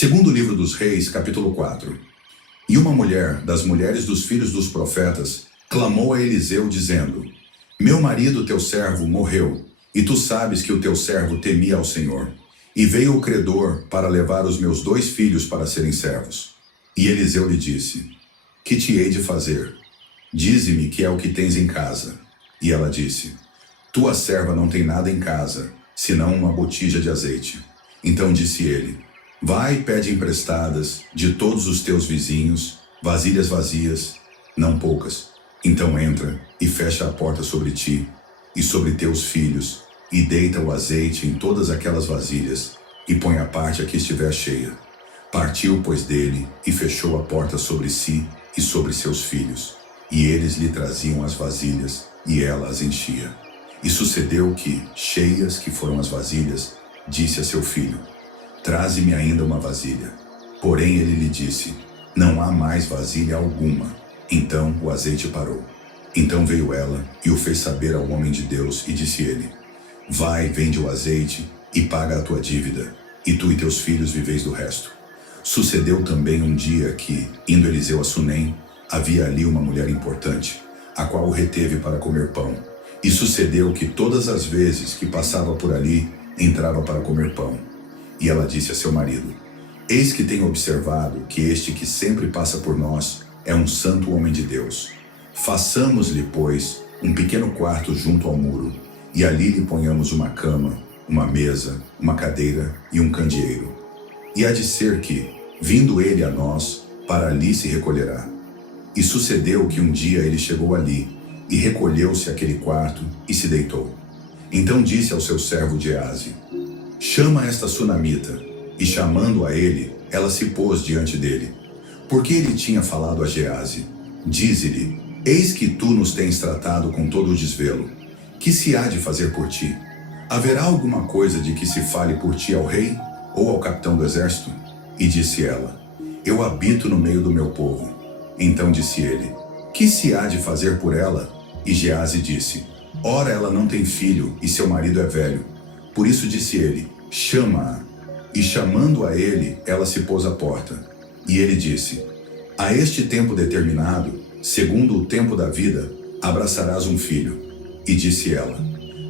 Segundo livro dos Reis, capítulo 4. E uma mulher das mulheres dos filhos dos profetas clamou a Eliseu, dizendo: Meu marido, teu servo, morreu, e tu sabes que o teu servo temia ao Senhor. E veio o credor para levar os meus 2 filhos para serem servos. E Eliseu lhe disse: Que te hei de fazer? Dize-me que é o que tens em casa. E ela disse: Tua serva não tem nada em casa, senão uma botija de azeite. Então disse ele: Vai e pede emprestadas de todos os teus vizinhos vasilhas vazias, não poucas. Então entra e fecha a porta sobre ti e sobre teus filhos, e deita o azeite em todas aquelas vasilhas, e põe a parte a que estiver cheia. Partiu, pois, dele, e fechou a porta sobre si e sobre seus filhos. E eles lhe traziam as vasilhas, e ela as enchia. E sucedeu que, cheias que foram as vasilhas, disse a seu filho: Traze-me ainda uma vasilha. Porém ele lhe disse: Não há mais vasilha alguma. Então o azeite parou. Então veio ela e o fez saber ao homem de Deus, e disse ele: Vai, vende o azeite e paga a tua dívida, e tu e teus filhos viveis do resto. Sucedeu também um dia que, indo Eliseu a Sunem, havia ali uma mulher importante, a qual o reteve para comer pão. E sucedeu que todas as vezes que passava por ali, entrava para comer pão. E ela disse a seu marido: Eis que tenho observado que este que sempre passa por nós é um santo homem de Deus. Façamos-lhe, pois, um pequeno quarto junto ao muro, e ali lhe ponhamos uma cama, uma mesa, uma cadeira e um candeeiro. E há de ser que, vindo ele a nós, para ali se recolherá. E sucedeu que um dia ele chegou ali, e recolheu-se àquele quarto, e se deitou. Então disse ao seu servo Geazi: Chama esta sunamita. E chamando a ele, ela se pôs diante dele. Porque ele tinha falado a Geazi: Dize-lhe: Eis que tu nos tens tratado com todo o desvelo. Que se há de fazer por ti? Haverá alguma coisa de que se fale por ti ao rei, ou ao capitão do exército? E disse ela: Eu habito no meio do meu povo. Então disse ele: Que se há de fazer por ela? E Geazi disse: Ora, ela não tem filho, e seu marido é velho. Por isso disse ele: Chama-a. E chamando a ele, ela se pôs à porta. E ele disse: A este tempo determinado, segundo o tempo da vida, abraçarás um filho. E disse ela: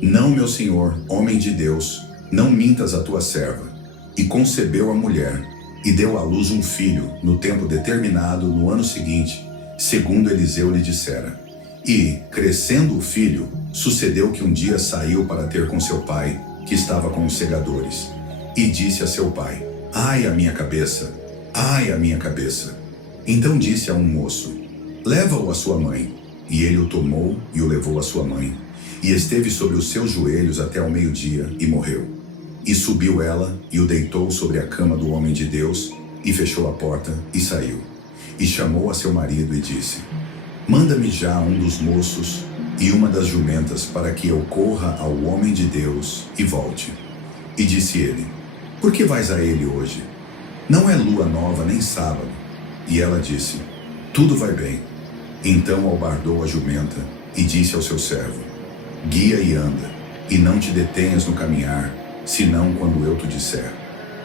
Não, meu senhor, homem de Deus, não mintas a tua serva. E concebeu a mulher, e deu à luz um filho, no tempo determinado, no ano seguinte, segundo Eliseu lhe dissera. E, crescendo o filho, sucedeu que um dia saiu para ter com seu pai, que estava com os segadores. E disse a seu pai: Ai, a minha cabeça! Ai, a minha cabeça! Então disse a um moço: Leva-o à sua mãe. E ele o tomou e o levou à sua mãe. E esteve sobre os seus joelhos até ao meio-dia, e morreu. E subiu ela, e o deitou sobre a cama do homem de Deus, e fechou a porta, e saiu. E chamou a seu marido, e disse: Manda-me já um dos moços e uma das jumentas, para que eu corra ao homem de Deus, e volte. E disse ele: Por que vais a ele hoje? Não é lua nova, nem sábado. E ela disse: Tudo vai bem. Então albardou a jumenta, e disse ao seu servo: Guia e anda, e não te detenhas no caminhar, senão quando eu te disser.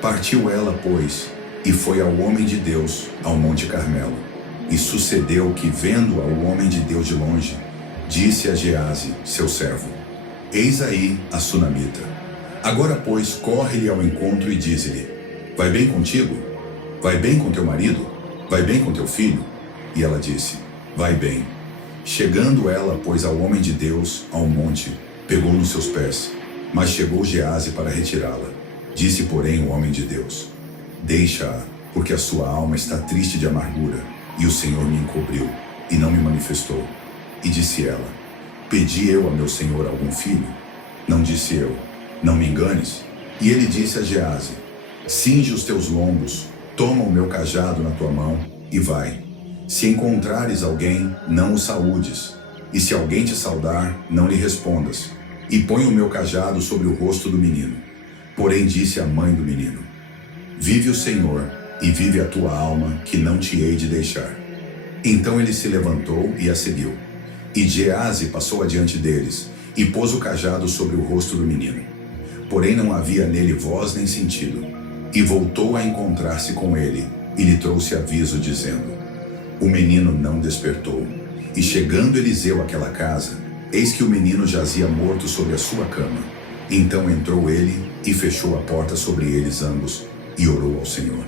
Partiu ela, pois, e foi ao homem de Deus, ao monte Carmelo. E sucedeu que, vendo ao homem de Deus de longe, disse a Geazi, seu servo: Eis aí a sunamita. Agora, pois, corre-lhe ao encontro e dize-lhe: Vai bem contigo? Vai bem com teu marido? Vai bem com teu filho? E ela disse: Vai bem. Chegando ela, pois, ao homem de Deus, ao monte, pegou nos seus pés. Mas chegou Geazi para retirá-la. Disse, porém, o homem de Deus: Deixa-a, porque a sua alma está triste de amargura, e o Senhor me encobriu, e não me manifestou. E disse ela: Pedi eu a meu senhor algum filho? Não disse eu: Não me enganes. E ele disse a Geazi: Cinge os teus lombos, toma o meu cajado na tua mão, e vai. Se encontrares alguém, não o saúdes, e se alguém te saudar, não lhe respondas. E põe o meu cajado sobre o rosto do menino. Porém disse a mãe do menino: Vive o Senhor, e vive a tua alma, que não te hei de deixar. Então ele se levantou e a seguiu. E Geazi passou adiante deles, e pôs o cajado sobre o rosto do menino. Porém não havia nele voz nem sentido. E voltou a encontrar-se com ele, e lhe trouxe aviso, dizendo: o menino não despertou. E chegando Eliseu àquela casa, eis que o menino jazia morto sobre a sua cama. Então entrou ele e fechou a porta sobre eles ambos, e orou ao Senhor.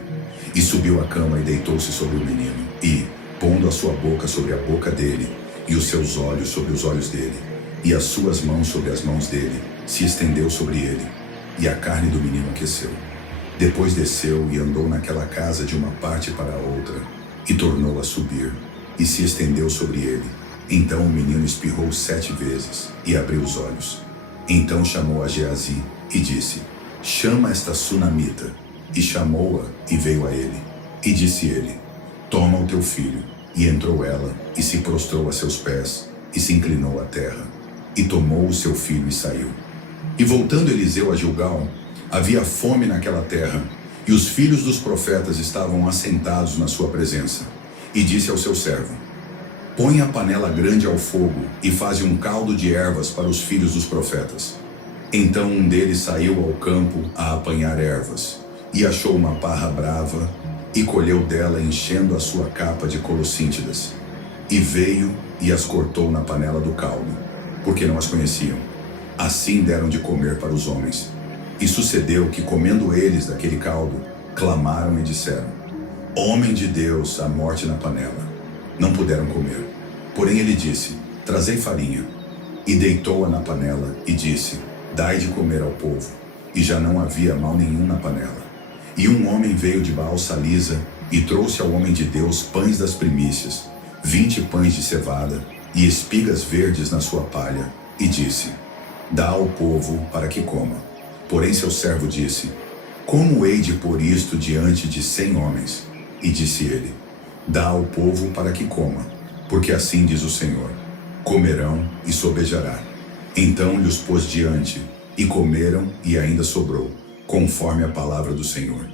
E subiu à cama e deitou-se sobre o menino, e, pondo a sua boca sobre a boca dele, e os seus olhos sobre os olhos dele, e as suas mãos sobre as mãos dele, se estendeu sobre ele, e a carne do menino aqueceu. Depois desceu e andou naquela casa de uma parte para a outra, e tornou a subir, e se estendeu sobre ele. Então o menino espirrou 7 vezes, e abriu os olhos. Então chamou a Geazi, e disse: chama esta sunamita. E chamou-a, e veio a ele. E disse ele: toma o teu filho. E entrou ela, e se prostrou a seus pés, e se inclinou à terra. E tomou o seu filho e saiu. E voltando Eliseu a Gilgal, havia fome naquela terra, e os filhos dos profetas estavam assentados na sua presença. E disse ao seu servo: põe a panela grande ao fogo, e faze um caldo de ervas para os filhos dos profetas. Então um deles saiu ao campo a apanhar ervas, e achou uma parra brava, e colheu dela enchendo a sua capa de colossíntidas. E veio e as cortou na panela do caldo, porque não as conheciam. Assim deram de comer para os homens. E sucedeu que, comendo eles daquele caldo, clamaram e disseram: homem de Deus, a morte na panela. Não puderam comer. Porém ele disse: trazei farinha. E deitou-a na panela e disse: dai de comer ao povo. E já não havia mal nenhum na panela. E um homem veio de Baal-salisa e trouxe ao homem de Deus pães das primícias, 20 pães de cevada e espigas verdes na sua palha, e disse: dá ao povo para que coma. Porém seu servo disse: como hei de pôr isto diante de 100 homens? E disse ele: dá ao povo para que coma, porque assim diz o Senhor: comerão e sobejará. Então lhes pôs diante, e comeram, e ainda sobrou, conforme a palavra do Senhor.